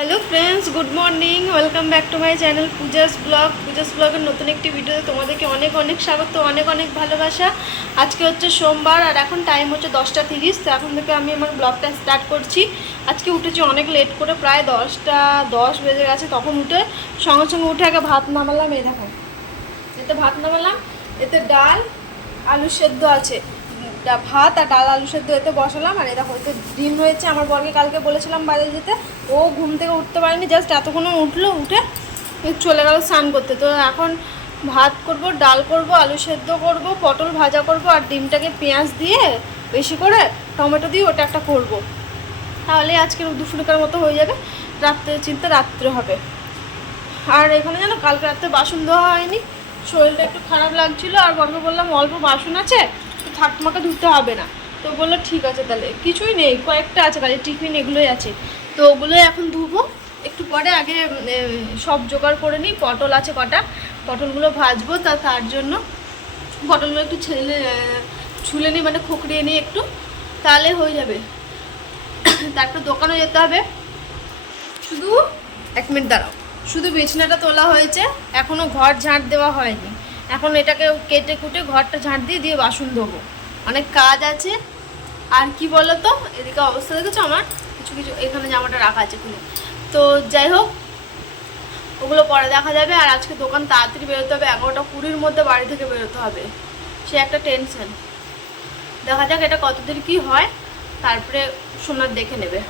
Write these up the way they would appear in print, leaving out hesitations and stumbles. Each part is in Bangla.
Hello friends, good morning. Welcome back to my channel Puja's blog. Puja's ব্লগের নতুন একটি ভিডিওতে তোমাদেরকে অনেক অনেক স্বাগত, অনেক অনেক ভালোবাসা। আজকে হচ্ছে সোমবার আর এখন টাইম হচ্ছে 10:30। তো এখন থেকে আমি আমার ব্লগটা স্টার্ট করছি। আজকে উঠেছি অনেক লেট করে, প্রায় 10:10 বেজে গেছে। তখন উঠে সঙ্গে সঙ্গে উঠে আগে ভাত নামালাম। এই দেখো, এতে ভাত নামালাম, এতে ডাল আলু সেদ্ধ আছে, ভাত আর ডাল আলু সেদ্ধ এতে বসালাম। আর এটা হয়তো ডিম হয়েছে। আমার বরকে কালকে বলেছিলাম বাইরে যেতে, ও ঘুম থেকে উঠতে পারেনি, জাস্ট এতক্ষণে উঠলো, উঠে চলে গেল স্নান করতে। তো এখন ভাত করব, ডাল করব, আলু সেদ্ধ করব, পটল ভাজা করব, আর ডিমটাকে পেঁয়াজ দিয়ে বেশি করে টমেটো দিয়ে ওটা একটা করব। তাহলে আজকের দুপুরকার মতো হয়ে যাবে, রাত্রে চিন্তা রাত্রে হবে। আর এখানে জানো, কালকে রাত্রে বাসন ধোয়া হয়নি, শরীরটা একটু খারাপ লাগছিল। আর বরকে বললাম অল্প বাসন আছে, ঠাকুমাকে ধুতে হবে না। তো বললো ঠিক আছে, তাহলে কিছুই নেই, কয়েকটা আছে, কাজে টিফিন এগুলোই আছে, তো ওগুলোই এখন ধুবো একটু পরে। আগে সব জোগাড় করে নিই। পটল আছে কটা, পটলগুলো ভাজবো। তার জন্য পটলগুলো একটু ছুলে নিই, মানে খুকড়িয়ে নিই একটু, তাহলে হয়ে যাবে। তারপর দোকানে যেতে হবে। শুধু 1 মিনিট দাঁড়াও, শুধু বিছনাটা তোলা হয়েছে, এখনও ঘর ঝাঁট দেওয়া হয়নি। এখন এটাকে কেটে কুটে ঘরটা ঝাঁট দিয়ে দিয়ে বাসন ধোবো, অনেক কাজ আছে। আর কি বলো তো, এদিকে অবস্থা দেখেছো আমার, কিছু কিছু এখানে জামাটা রাখা আছে খুলে। তো যাই হোক, ওগুলো পরে দেখা যাবে। আর আজকে দোকান তাড়াতাড়ি বেরোতে হবে, 11:20-র মধ্যে বাড়ি থেকে বেরোতে হবে, সে একটা টেনশন। দেখা যাক এটা কতদিন কি হয়, তারপরে সোনার দেখে নেবে।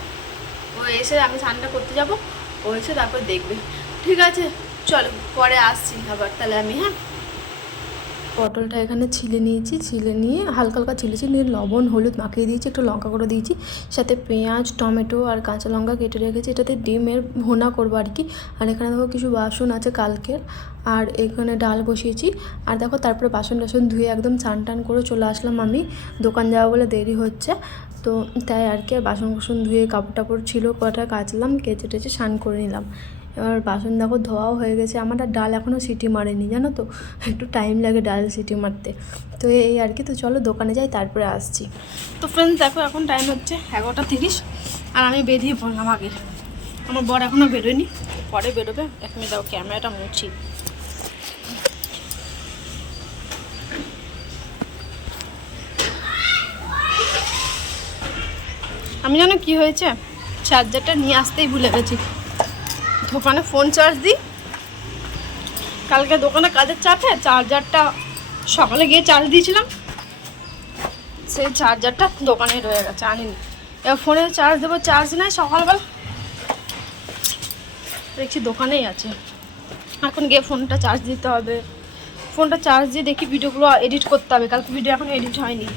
ও এসে, আমি স্নানটা করতে যাব, ও এসে তারপর দেখবে। ঠিক আছে, চলো পরে আসছি আবার তাহলে আমি। হ্যাঁ, পটলটা এখানে ছিলে নিয়েছি, ছিলে নিয়ে হালকা হালকা ছিলেছি, নিয়ে লবণ হলুদ মাখিয়ে দিয়েছি, একটু লঙ্কা করে দিয়েছি, সাথে পেঁয়াজ টমেটো আর কাঁচা লঙ্কা কেটে রেখেছি। এটাতে ডিমের ভুনা করবো আর কি। আর এখানে দেখো কিছু বাসন আছে কালকের, আর এখানে ডাল বসিয়েছি। আর দেখো তারপরে বাসন টাসন ধুয়ে একদম চান টান করে চলে আসলাম। আমি দোকান যাওয়া বলে দেরি হচ্ছে, তো তাই আর কি। বাসন কুসন ধুয়ে কাপড় টাপড় ছিল কটা কাচলাম, কেচে টেচে স্নান করে নিলাম। এবার বাসন দেখো ধোয়াও হয়ে গেছে আমার। আর ডাল এখনও সিটি মারেনি জানো তো, একটু টাইম লাগে ডাল সিটি মারতে। তো এই আর কি। তো চলো দোকানে যাই, তারপরে আসছি। তো ফ্রেন্ডস দেখো, এখন টাইম হচ্ছে 11:30, আর আমি বেরিয়ে পড়লাম আগে। আমার বর এখনও বেরোয়নি, পরে বেরোবে। 1 মিনিট দাও, ক্যামেরাটা মুছি। আমি জানো কি হয়েছে, চার্জারটা নিয়ে আসতেই ভুলে গেছি। দোকানে ফোন চার্জ দিই, কালকে দোকানে কাজের চাপে চার্জারটা সকালে গিয়ে চার্জ দিয়েছিলাম, সেই চার্জারটা দোকানে রয়ে গেছে, আনিনি। এবার ফোনে চার্জ দেবো, চার্জ নেই। সকালবেলা দেখছি দোকানেই আছে, এখন গিয়ে ফোনটা চার্জ দিতে হবে। ফোনটা চার্জ দিয়ে দেখি ভিডিওগুলো এডিট করতে হবে, কালকে ভিডিও এখন এডিট হয়নি।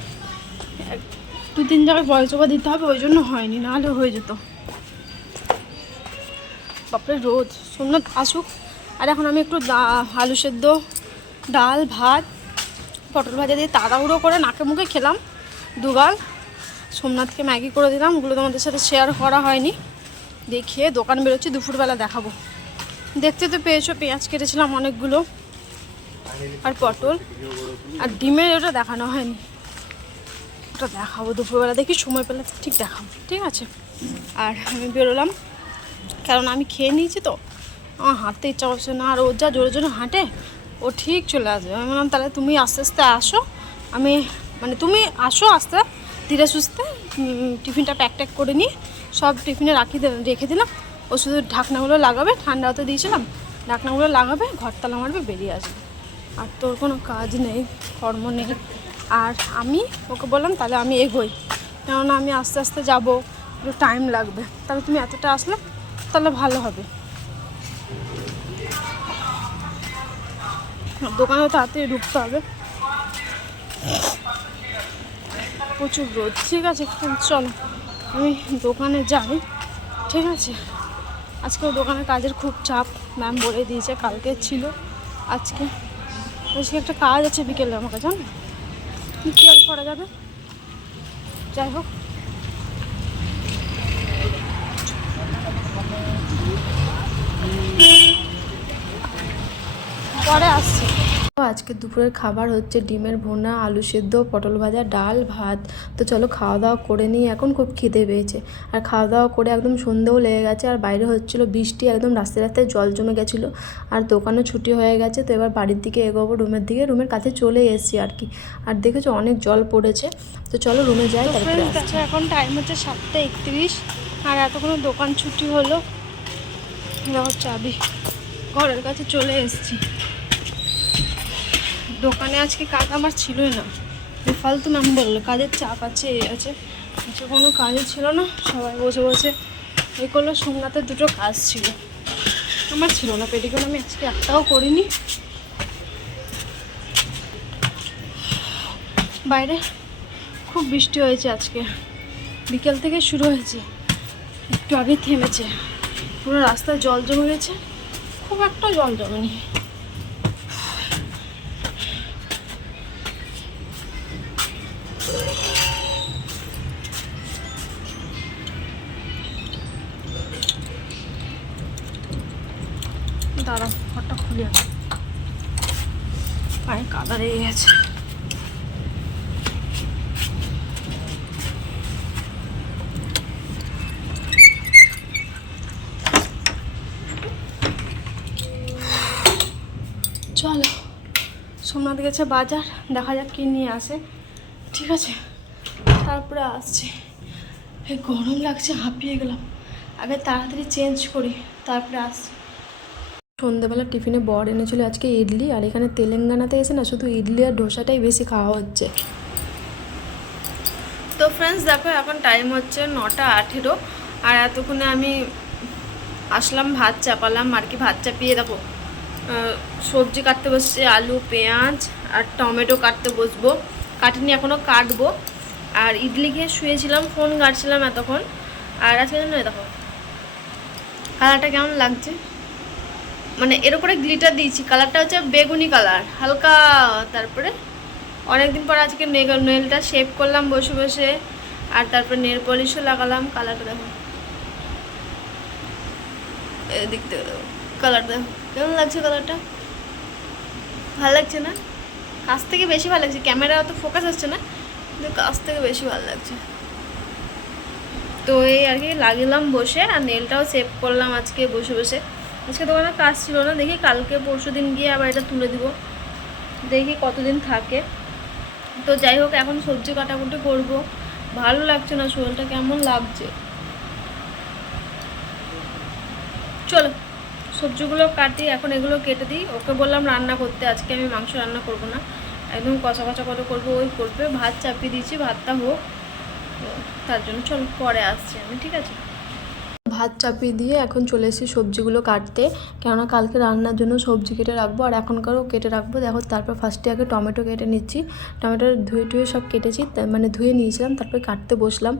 2-3 জায়গায় ভয়েস ওভার দিতে হবে, ওই জন্য হয়নি, নাহলে হয়ে যেত। বাপরে রোদ, সোমনাথ আসুক। আর এখন আমি একটু আলু সেদ্ধ, ডাল ভাত পটল ভাজা দিয়ে তাড়াহুড়ো করে নাকে মুখে খেলাম দুগাল। সোমনাথকে ম্যাগি করে দিলাম, ওগুলো তোমাদের সাথে শেয়ার করা হয়নি। দিয়ে খেয়ে দোকান বেরোচ্ছি, দুপুরবেলা দেখাবো। দেখতে তো পেয়েছো, পেঁয়াজ কেটেছিলাম অনেকগুলো, আর পটল আর ডিমের ওটা দেখানো হয়নি, ওটা দেখাবো দুপুরবেলা, দেখি সময় পেলে ঠিক দেখাবো। ঠিক আছে, আর আমি বেরোলাম, কারণ আমি খেয়ে নিয়েছি তো আমার হাঁটতে ইচ্ছা করছে না। আর ও যা জোরে জোরে হাঁটে, ও ঠিক চলে আসবে। আমি বললাম তাহলে তুমি আস্তে আস্তে আসো, আমি মানে তুমি আসো আস্তে ধীরে সুস্থে। টিফিনটা প্যাক ট্যাক করে নিয়ে সব টিফিনে রেখে দিলাম। ও শুধু ঢাকনাগুলো লাগাবে, ঠান্ডা হতে দিয়েছিলাম, ঢাকনাগুলো লাগাবে, ঘরতলা মারবে, বেরিয়ে আসবে। আর তোর কোনো কাজ নেই, কর্ম নেই। আর আমি ওকে বললাম তাহলে আমি এগোই, কেননা আমি আস্তে আস্তে যাবো, একটু টাইম লাগবে। তাহলে তুমি এতটা আসলে তাহলে ভালো হবে। দোকানে তাড়াতাড়ি ঢুকতে হবে, প্রচুর রোদ। ঠিক আছে চলো আমি দোকানে যাই। ঠিক আছে, আজকেও দোকানের কাজের খুব চাপ, ম্যাম বলে দিয়েছে, কালকে ছিল, আজকে একটা কাজ আছে বিকেলে আমাকে, জানো কী আর করা যাবে। যাই হোক, পরে আসছি। আজকে দুপুরের খাবার হচ্ছে ডিমের ভুনা, আলু সেদ্ধ, পটল ভাজা, ডাল, ভাত। তো চলো খাওয়া দাওয়া করে নিই, এখন খুব খিদে পেয়েছে। আর খাওয়া দাওয়া করে একদম সন্ধ্যেও লেগে গেছে, আর বাইরে হচ্ছিলো বৃষ্টি, একদম রাস্তায় রাস্তায় জল জমে গেছিলো। আর দোকানও ছুটি হয়ে গেছে, তো এবার বাড়ির দিকে এগোবো, রুমের দিকে। রুমের কাছে চলে এসেছি আর কি। আর দেখেছো অনেক জল পড়েছে, তো চলো রুমে যাই। তারপরে এখন টাইম হচ্ছে 7:31, আর এতক্ষণ দোকান ছুটি হলো। দেখো চাবি, ঘরের কাছে চলে এসেছি। দোকানে আজকে কাজ আমার ছিলই না, ফালতু ম্যাম বললো কাজের চাপ আছে, এই আছে। আজকে কোনো কাজে ছিল না, সবাই বসে বসে এই করলো। সোমনাথের দুটো কাজ ছিল, আমার ছিল না। পেডিকিউর আমি আজকে একটাও করিনি। বাইরে খুব বৃষ্টি হয়েছে আজকে, বিকেল থেকে শুরু হয়েছে, একটু আগে থেমেছে। পুরো রাস্তায় জল জমে গেছে, খুব একটা জল জমেনি। দাঁড়াও, ঘরটা খুলে আছে, পায়ে কাদা লেগে গেছে। চলো, সোমনাথ গেছে বাজার, দেখা যাক কী নিয়ে আসে, ঠিক আছে? তারপরে আসছি। এই গরম লাগছে, হাঁপিয়ে গেলাম। আগে তাড়াতাড়ি চেঞ্জ করি, তারপরে আসছি। সন্ধ্যেবেলা টিফিনে বর এনেছিল আজকে ইডলি, আর এখানে তেলেঙ্গানাতে এসে না শুধু ইডলি আর ডোসাটাই বেশি খাওয়া হচ্ছে। তো ফ্রেন্ডস দেখো, এখন টাইম হচ্ছে 9:18, আর এতক্ষণে আমি আসলাম, ভাত চাপালাম আর কি। ভাত চাপিয়ে দেখো সবজি কাটতে বসছে, আলু, পেঁয়াজ আর টমেটো কাটতে বসবো, কাটিনি এখনও, কাটবো। আর ইডলি খেয়ে শুয়েছিলাম, ফোন ঘাটছিলাম এতক্ষণ। আর আজকে জন্য দেখো কালারটা কেমন লাগছে, মানে এর উপরে গ্লিটার দিয়েছি, কালারটা হচ্ছে বেগুনি কালার হালকা। তারপরে অনেকদিন পর আজকে নেলটা শেপ করলাম বসে বসে, আর তারপরে নেল পলিশও লাগালাম। কালারটা দেখো, এদিক থেকে দেখো কালারটা দেখো কেমন লাগছে। কালারটা ভালো লাগছে না? কাছ থেকে বেশি ভালো লাগছে, ক্যামেরা অত ফোকাস আসছে না, কিন্তু কাছ থেকে বেশি ভালো লাগছে। তো এই আর কি লাগিলাম বসে, আর নেলটাও সেভ করলাম আজকে বসে বসে। আজকে দোকানে কাজ ছিল না, দেখি কালকে পরশু দিন গিয়ে আবার এটা তুলে দিব, দেখি কতদিন থাকে। তো যাই হোক, এখন সবজি কাটাকুটি করবো। ভালো লাগছে না, শরীরটা কেমন লাগছে। চলো সবজিগুলো কাটি, এখন এগুলো কেটে দিই। ওকে বললাম রান্না করতে, আজকে আমি মাংস রান্না করব না, একদম কষা কষা করে করবো, ওই করবে। ভাত চাপিয়ে দিয়েছি, ভাতটা হোক, তার জন্য চলো পরে আসছি আমি, ঠিক আছে? ভাত চাপিয়ে দিয়ে এখন চলে এসেছি সবজিগুলো কাটতে, কেননা কালকে রান্নার জন্য সবজি কেটে রাখবো, আর এখনকারও কেটে রাখবো। দেখো তারপর ফার্স্টে আগে টমেটো কেটে নিচ্ছি, টমেটো ধুয়ে সব কেটেছি, মানে ধুয়ে নিয়েছিলাম, তারপরে কাটতে বসলাম।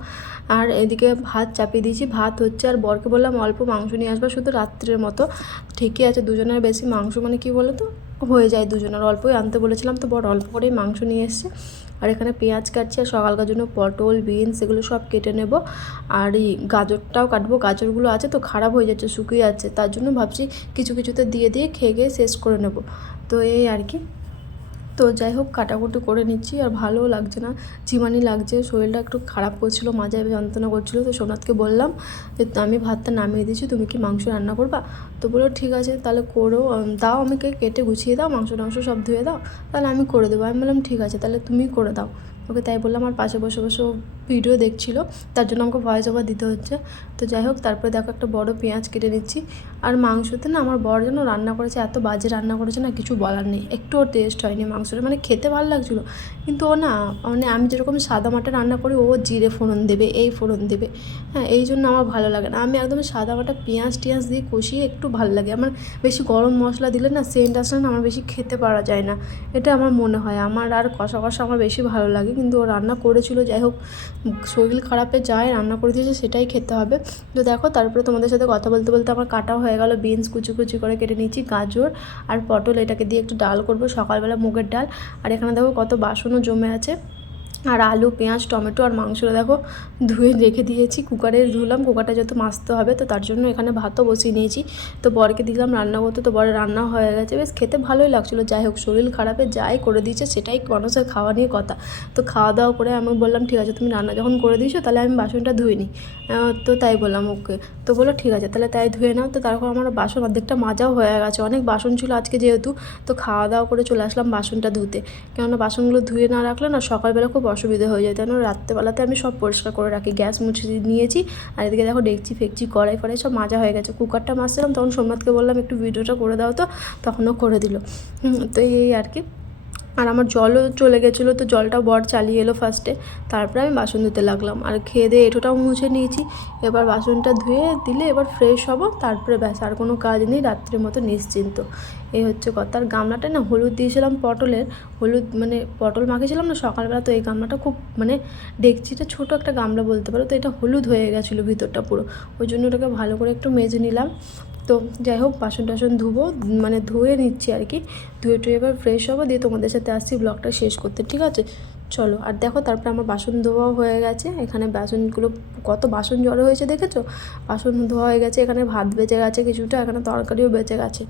আর এদিকে ভাত চাপিয়ে দিয়েছি, ভাত হচ্ছে। আর বরকে বললাম অল্প মাংস নিয়ে আসবা, শুধু রাত্রের মতো। ঠিকই আছে, দুজনের বেশি মাংস মানে কি বলো তো, হয়ে যায়, দুজনের অল্পই আনতে বলেছিলাম, তো বড় অল্প করেই মাংস নিয়ে এসছে। আর এখানে পেঁয়াজ কাটছি, আর সকালকার জন্য পটল, বিনস এগুলো সব কেটে নেব। আর এই গাজরটাও কাটবো, গাজরগুলো আছে তো খারাপ হয়ে যাচ্ছে, শুকিয়ে যাচ্ছে, তার জন্য ভাবছি কিছু কিছুতে দিয়ে খেয়ে শেষ করে নেব। তো এই আর কি। তো যাই হোক কাটাকুটি করে নিচ্ছি, আর ভালোও লাগছে না, ঝিমানি লাগছে, শরীরটা একটু খারাপ করছিল, মাঝে যন্ত্রণা করছিল। তো সোমনাথকে বললাম যে আমি ভাতটা নামিয়ে দিচ্ছি, তুমি কি মাংস রান্না করবা? তো বললো ঠিক আছে তাহলে করো, দাও আমাকে কেটে গুছিয়ে দাও, মাংস সব ধুয়ে দাও, তাহলে আমি করে দেবো। আমি বললাম ঠিক আছে তাহলে তুমি করে দাও। ওকে তাই বললাম, আর পাশে বসে বসে ভিডিও দেখছিল, তার জন্য আমাকে ভয়েস ওভার দিতে হচ্ছে। তো যাই হোক, তারপরে দেখো একটা বড় পেঁয়াজ কেটে নিচ্ছি। আর মাংসতে না আমার বড় জন্য রান্না করেছে, এত বাজে রান্না করেছে না, কিছু বলার নেই, একটুও টেস্ট হয়নি মাংসটা, মানে খেতে ভালো লাগছিলো, কিন্তু ও না, মানে আমি যেরকম সাদা মাটা রান্না করি, ও জিরে ফোড়ন দেবে, এই ফোড়ন দেবে, হ্যাঁ, এই জন্য আমার ভালো লাগে না। আমি একদম সাদা মাটা পেঁয়াজ টিয়াজ দিয়ে কষিয়ে একটু ভালো লাগে আমার। বেশি গরম মশলা দিলে না সেন্ট আসলে না, আমার বেশি খেতে পারা যায় না, এটা আমার মনে হয়। আমার আর কষা কষা আমার বেশি ভালো লাগে, কিন্তু ও রান্না করেছিল, যাই হোক শরীর খারাপে যায়, রান্না করে দিয়েছে সেটাই খেতে হবে। তো দেখো তারপরে তোমাদের সাথে কথা বলতে বলতে আমার কাটা হয়ে গেল, বিনস কুচি কুচি করে কেটে নিয়েছি, গাজর আর পটল, এটাকে দিয়ে একটু ডাল করব, সকালবেলা মুগের ডাল। আর এখানে দেখো কত বাসনও জমে আছে, আর আলু পেঁয়াজ টমেটো আর মাংসটা দেখো ধুয়ে রেখে দিয়েছি, কুকারে ধুলাম, কুকারটা যেহেতু মাজতে হবে তো তার জন্য এখানে ভাতও বসিয়ে নিয়েছি। তো বরকে দিলাম রান্না করতে, তো বরের রান্না হয়ে গেছে, বেশ খেতে ভালোই লাগছিলো। যাই হোক, শরীর খারাপে যাই করে দিয়েছে সেটাই মানুষের খাওয়া নিয়ে কথা। তো খাওয়া দাওয়া করে আমি বললাম ঠিক আছে তুমি রান্না যখন করে দিয়েছো তাহলে আমি বাসনটা ধুয়ে নিই। তো তাই বললাম ওকে, তো বললো ঠিক আছে তাহলে তাই ধুয়ে নাও। তো তারপর আমার বাসন অর্ধেকটা মাজাও হয়ে গেছে, অনেক বাসন ছিল আজকে যেহেতু। তো খাওয়া দাওয়া করে চলে আসলাম বাসনটা ধুতে, কেননা বাসনগুলো ধুয়ে না রাখলে না সকালবেলা খুব অসুবিধা হয়ে যায়। কেন রাত্রেবেলাতে আমি সব পরিষ্কার করে রাখি, গ্যাস মুছে নিয়েছি। আর এদিকে দেখো ডেকচি ফেকচি কড়াই ফড়াই সব মাজা হয়ে গেছে। কুকারটা মাজছিলাম তখন সোমনাথকে বললাম একটু ভিডিওটা করে দাও, তো তখনও করে দিল। তো এই আর কি। আর আমার জলও চলে গেছিলো, তো জলটা বর চালিয়ে এলো ফার্স্টে, তারপরে আমি বাসন ধুতে লাগলাম। আর খেয়ে দিয়ে এঁটোটাও মুছে নিয়েছি, এবার বাসনটা ধুয়ে দিলে এবার ফ্রেশ হব, তারপরে ব্যাস আর কোনো কাজ নেই, রাত্রের মতো নিশ্চিন্ত। এই হচ্ছে কথা। আর গামলাটা না হলুদ দিয়েছিলাম পটলের, হলুদ মানে পটল মাখিয়েছিলাম না সকালবেলা, তো এই গামলাটা খুব মানে ডেকচিটা ছোটো একটা গামলা বলতে পারো, তো এটা হলুদ হয়ে গেছিলো ভিতরটা পুরো, ওই জন্য ওটাকে ভালো করে একটু মেজে নিলাম। তো যাই হোক বাসন টাসন ধুবো, মানে ধুয়ে নিচ্ছি আর কি, ধুয়ে টুয়ে এবার ফ্রেশ হবো, দিয়ে তোমাদের সাথে আসছি ব্লগটা শেষ করতে, ঠিক আছে চলো। আর দেখো তারপরে আমার বাসন ধোয়াও হয়ে গেছে, এখানে বাসনগুলো কত বাসন জড়ো হয়েছে দেখেছো, বাসন ধোয়া হয়ে গেছে, এখানে ভাত বেঁচে গেছে কিছুটা, এখানে তরকারিও বেঁচে গেছে।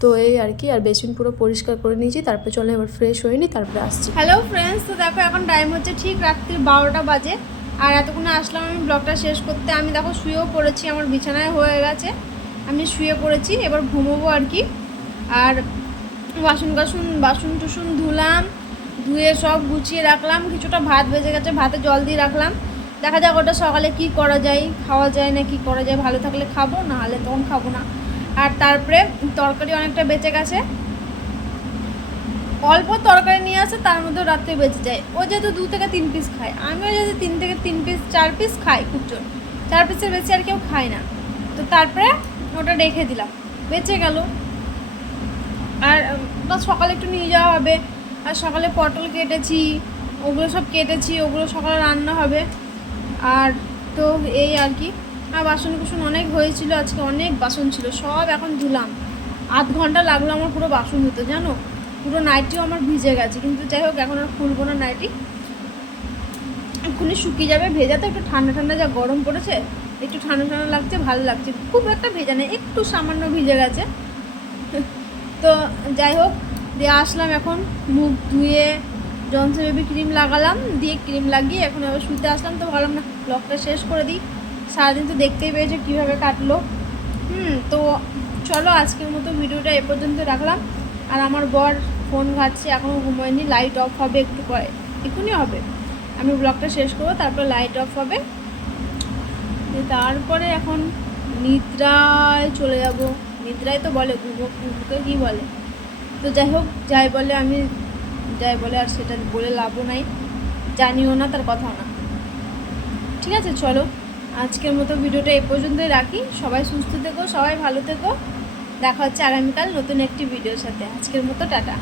তো এই আর কি, আর বেসিন পুরো পরিষ্কার করে নিয়েছি, তারপরে চলো এবার ফ্রেশ হয়ে নিই তারপরে আসছি। হ্যালো ফ্রেন্ডস, তো দেখো এখন টাইম হচ্ছে ঠিক রাত্রি 12টা বাজে, আর এতক্ষণে আসলাম আমি ব্লগটা শেষ করতে। আমি দেখো শুয়েও পড়েছি, আমার বিছানায় হয়ে গেছে, আমি শুয়ে পড়েছি, এবার ঘুমোবো আর কি। আর বাসন টুসুন ধুলাম, ধুয়ে সব গুছিয়ে রাখলাম, কিছুটা ভাত ভেজে গেছে, ভাতে জল দিয়ে রাখলাম, দেখা যাক ওটা সকালে কি করা যায়, খাওয়া যায় না কি করা যায়, ভালো থাকলে খাবো, না হলে তখন খাবো না। আর তারপরে তরকারি অনেকটা বেঁচে গেছে, অল্প তরকারি নিয়ে আসে তার মধ্যে রাত্রে বেঁচে যায়। ও যেহেতু 2 থেকে 3 পিস খায়, আমিও যদি 3 থেকে 3 পিস 4 পিস খাই, খুব জোর 4 পিসের বেশি আর কেউ খায় না। তো তারপরে ওটা রেখে দিলাম, বেঁচে গেল। আর সকালে একটু নিয়ে যাওয়া হবে, আর সকালে পটল কেটেছি, ওগুলো সব কেটেছি, ওগুলো সকালে রান্না হবে। আর তো এই আর কি। আর বাসন কুসন অনেক হয়েছিল আজকে, অনেক বাসন ছিল, সব এখন ধুলাম। 8 ঘন্টা লাগলো আমার পুরো বাসন ধুতে, জানো, পুরো নাইটিও আমার ভিজে গেছে, কিন্তু যাই হোক এখন আর খুলবো না নাইটি, এক্ষুনি শুকিয়ে যাবে। ভেজা তো একটু ঠান্ডা ঠান্ডা, যা গরম পড়েছে একটু ঠান্ডা ঠান্ডা লাগছে, ভালো লাগছে, খুব একটা ভেজা নেই, একটু সামান্য ভিজে গেছে। তো যাই হোক, দিয়ে আসলাম এখন, মুখ ধুয়ে জনসন বেবি ক্রিম লাগালাম, দিয়ে ক্রিম লাগিয়ে এখন আবার শুতে আসলাম। তো ভাবলাম না ব্লগটা শেষ করে দিই, সারাদিন তো দেখতেই পেয়েছো কীভাবে কাটলো। তো চলো আজকের মতো ভিডিওটা এ পর্যন্ত রাখলাম। আর আমার বর ফোন ঘাটছে, এখনও ঘুমোয়নি, লাইট অফ হবে একটু পরে, এখনই হবে, আমি ব্লগটা শেষ করবো তারপর লাইট অফ হবে, তারপরে এখন নিদ্রায় চলে যাব। নিদ্রায় তো বলে, ঘুমোকে কী বলে, তো যাই হোক, যাই বলে আমি যাই বলে আর সেটা বলে লাভও নাই, জানিও না তার কথাও না। ঠিক আছে চলো আজকের মতো ভিডিওটা এ পর্যন্তই রাখি। সবাই সুস্থ থেকো, সবাই ভালো থেকো, দেখা হচ্ছে আগামীকাল নতুন একটি ভিডিওর সাথে। আজকের মতো টাটা।